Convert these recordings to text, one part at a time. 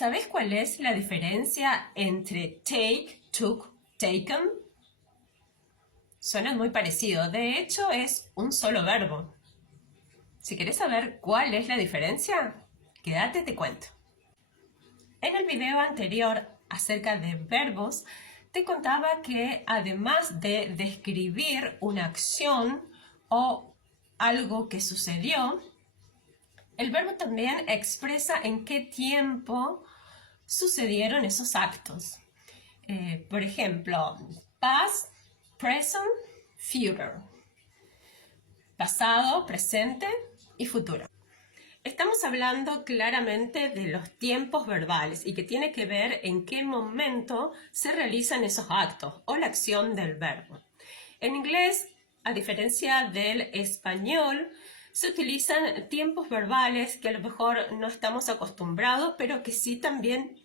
¿Sabés cuál es la diferencia entre take, took, taken? Suena muy parecido. De hecho, es un solo verbo. Si querés saber cuál es la diferencia, quédate, te cuento. En el video anterior acerca de verbos, te contaba que además de describir una acción o algo que sucedió, el verbo también expresa en qué tiempo sucedieron esos actos. Por ejemplo, past, present, future. Pasado, presente y futuro. Estamos hablando claramente de los tiempos verbales y que tiene que ver en qué momento se realizan esos actos o la acción del verbo. En inglés, a diferencia del español, se utilizan tiempos verbales que a lo mejor no estamos acostumbrados, pero que sí también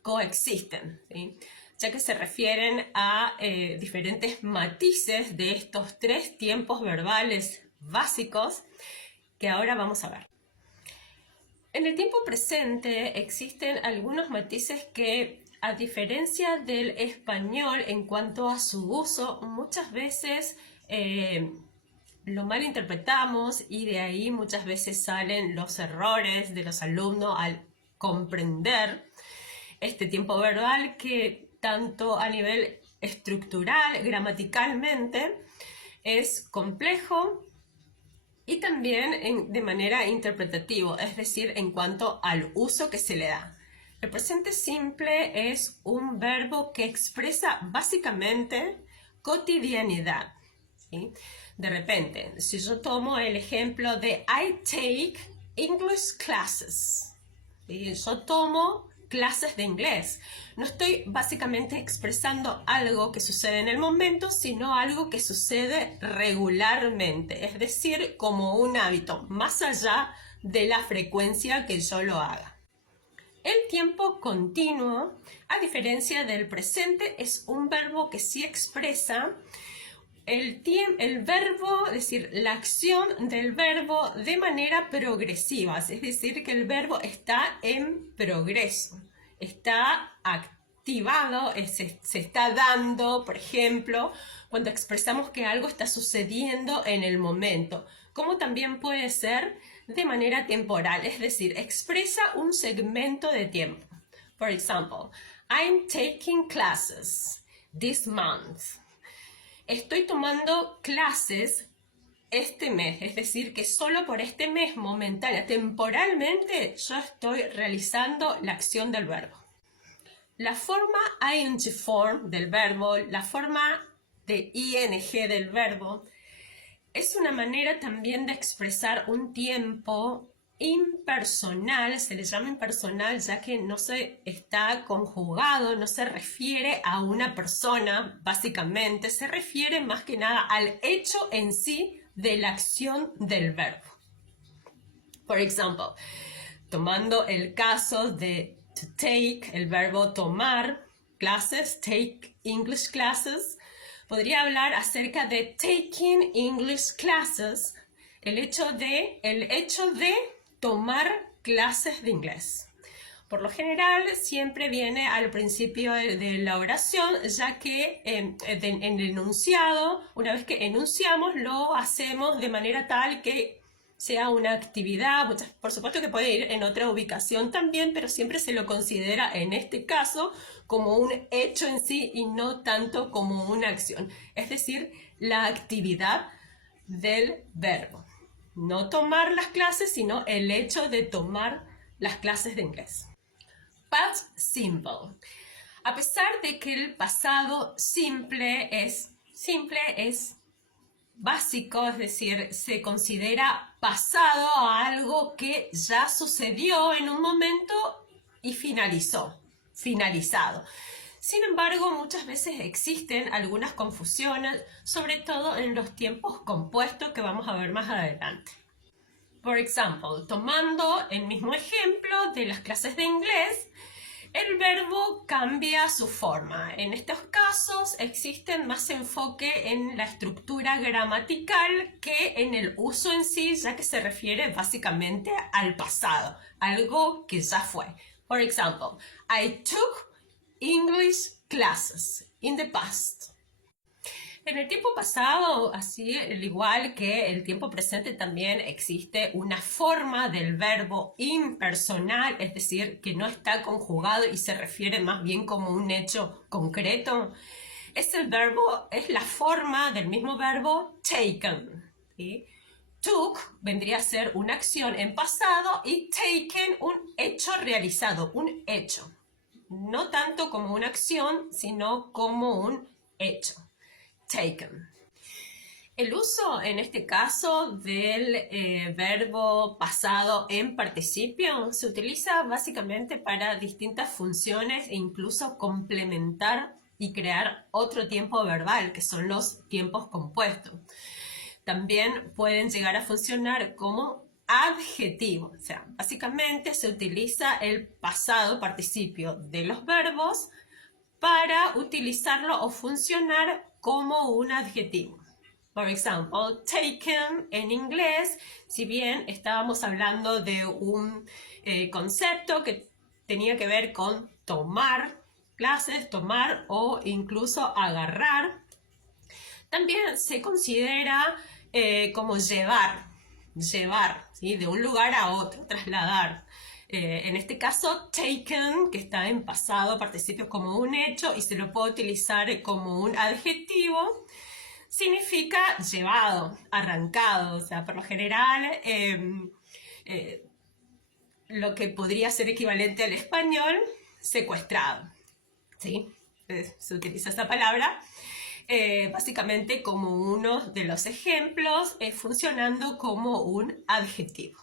coexisten, ¿sí? Ya que se refieren a diferentes matices de estos tres tiempos verbales básicos que ahora vamos a ver. En el tiempo presente existen algunos matices que, a diferencia del español en cuanto a su uso, muchas veces lo malinterpretamos y de ahí muchas veces salen los errores de los alumnos al comprender este tiempo verbal que tanto a nivel estructural, gramaticalmente, es complejo y también de manera interpretativa, es decir, en cuanto al uso que se le da. El presente simple es un verbo que expresa básicamente cotidianidad, ¿sí? De repente, si yo tomo el ejemplo de I take English classes, ¿sí? Yo tomo clases de inglés. No estoy básicamente expresando algo que sucede en el momento, sino algo que sucede regularmente, es decir, como un hábito, más allá de la frecuencia que yo lo haga. El tiempo continuo, a diferencia del presente, es un verbo que sí expresa el verbo, es decir, la acción del verbo de manera progresiva, es decir, que el verbo está en progreso, está activado, se está dando, por ejemplo, cuando expresamos que algo está sucediendo en el momento, como también puede ser de manera temporal, es decir, expresa un segmento de tiempo. For example, I'm taking classes this month. Estoy tomando clases este mes, es decir, que solo por este mes momentánea, temporalmente, yo estoy realizando la acción del verbo. La forma ing form del verbo, la forma de ing del verbo, es una manera también de expresar un tiempo impersonal, se le llama impersonal ya que no se está conjugado, no se refiere a una persona, básicamente, se refiere más que nada al hecho en sí de la acción del verbo. Por ejemplo, tomando el caso de to take, el verbo tomar clases, take English classes, podría hablar acerca de taking English classes, el hecho de tomar clases de inglés. Por lo general siempre viene al principio de la oración, ya que en el enunciado, una vez que enunciamos, lo hacemos de manera tal que sea una actividad, por supuesto que puede ir en otra ubicación también, pero siempre se lo considera en este caso como un hecho en sí y no tanto como una acción. Es decir, la actividad del verbo. No tomar las clases, sino el hecho de tomar las clases de inglés. Past simple. A pesar de que el pasado simple es básico, es decir, se considera pasado a algo que ya sucedió en un momento y finalizado. Sin embargo, muchas veces existen algunas confusiones, sobre todo en los tiempos compuestos que vamos a ver más adelante. Por ejemplo, tomando el mismo ejemplo de las clases de inglés, el verbo cambia su forma. En estos casos existe más enfoque en la estructura gramatical que en el uso en sí, ya que se refiere básicamente al pasado, algo que ya fue. For example, I took English classes in the past. En el tiempo pasado, así al igual que el tiempo presente, también existe una forma del verbo impersonal, es decir, que no está conjugado y se refiere más bien como un hecho concreto. Es la forma del mismo verbo taken, ¿sí? Took vendría a ser una acción en pasado y taken un hecho realizado, un hecho. No tanto como una acción, sino como un hecho. Taken. El uso en este caso del verbo pasado en participio se utiliza básicamente para distintas funciones e incluso complementar y crear otro tiempo verbal, que son los tiempos compuestos. También pueden llegar a funcionar como adjetivo. O sea, básicamente se utiliza el pasado participio de los verbos para utilizarlo o funcionar como un adjetivo. Por ejemplo, taken en inglés, si bien estábamos hablando de un concepto que tenía que ver con tomar clases, tomar o incluso agarrar, también se considera como llevar, ¿sí? De un lugar a otro, trasladar. En este caso, taken, que está en pasado participio como un hecho y se lo puede utilizar como un adjetivo, significa llevado, arrancado. O sea, por lo general, lo que podría ser equivalente al español, secuestrado, ¿sí? Se utiliza esa palabra. Básicamente como uno de los ejemplos, funcionando como un adjetivo.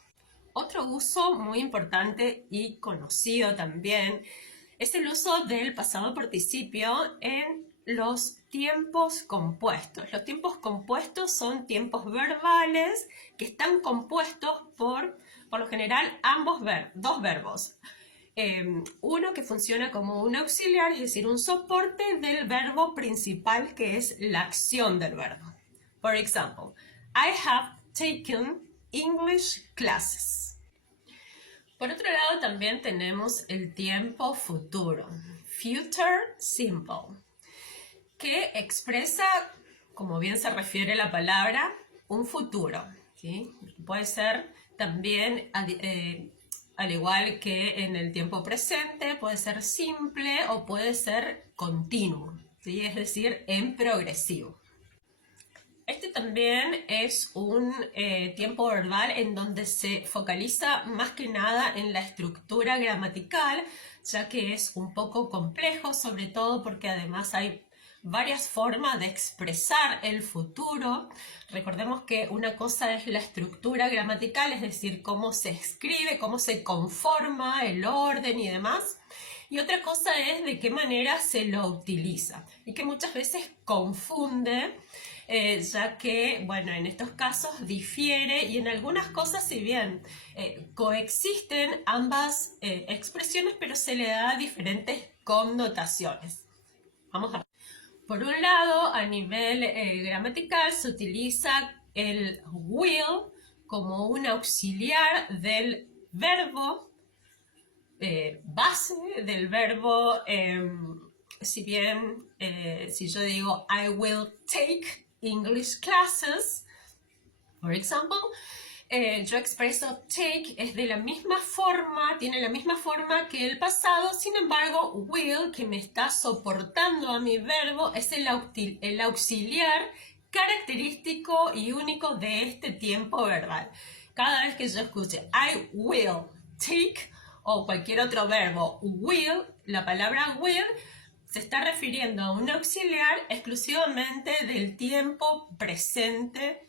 Otro uso muy importante y conocido también es el uso del pasado participio en los tiempos compuestos. Los tiempos compuestos son tiempos verbales que están compuestos por lo general, dos verbos. Uno que funciona como un auxiliar, es decir, un soporte del verbo principal, que es la acción del verbo. Por ejemplo, I have taken English classes. Por otro lado, también tenemos el tiempo futuro, future simple, que expresa, como bien se refiere la palabra, un futuro, ¿sí? Puede ser también al igual que en el tiempo presente, puede ser simple o puede ser continuo, ¿sí? Es decir, en progresivo. Este también es un tiempo verbal en donde se focaliza más que nada en la estructura gramatical, ya que es un poco complejo, sobre todo porque además hay varias formas de expresar el futuro. Recordemos que una cosa es la estructura gramatical, es decir, cómo se escribe, cómo se conforma, el orden y demás. Y otra cosa es de qué manera se lo utiliza y que muchas veces confunde, ya que, bueno, en estos casos difiere y en algunas cosas, si bien coexisten ambas expresiones, pero se le da diferentes connotaciones. Vamos a ver. Por un lado, a nivel gramatical, se utiliza el will como un auxiliar del verbo, base del verbo, si bien, si yo digo I will take English classes, por ejemplo, yo expreso take, es de la misma forma, tiene la misma forma que el pasado, sin embargo, will, que me está soportando a mi verbo, es el auxiliar característico y único de este tiempo verbal. Cada vez que yo escuche I will take o cualquier otro verbo will, la palabra will se está refiriendo a un auxiliar exclusivamente del tiempo presente,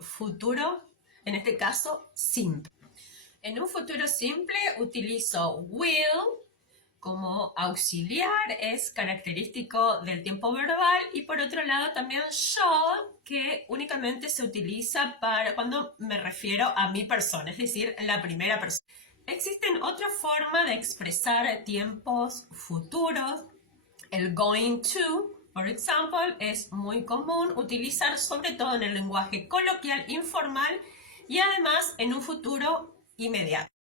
futuro, en este caso simple. En un futuro simple utilizo will como auxiliar, es característico del tiempo verbal, y por otro lado también shall, que únicamente se utiliza para cuando me refiero a mi persona, es decir, la primera persona. Existen otras formas de expresar tiempos futuros. El going to, por ejemplo, es muy común utilizar sobre todo en el lenguaje coloquial informal y además en un futuro inmediato.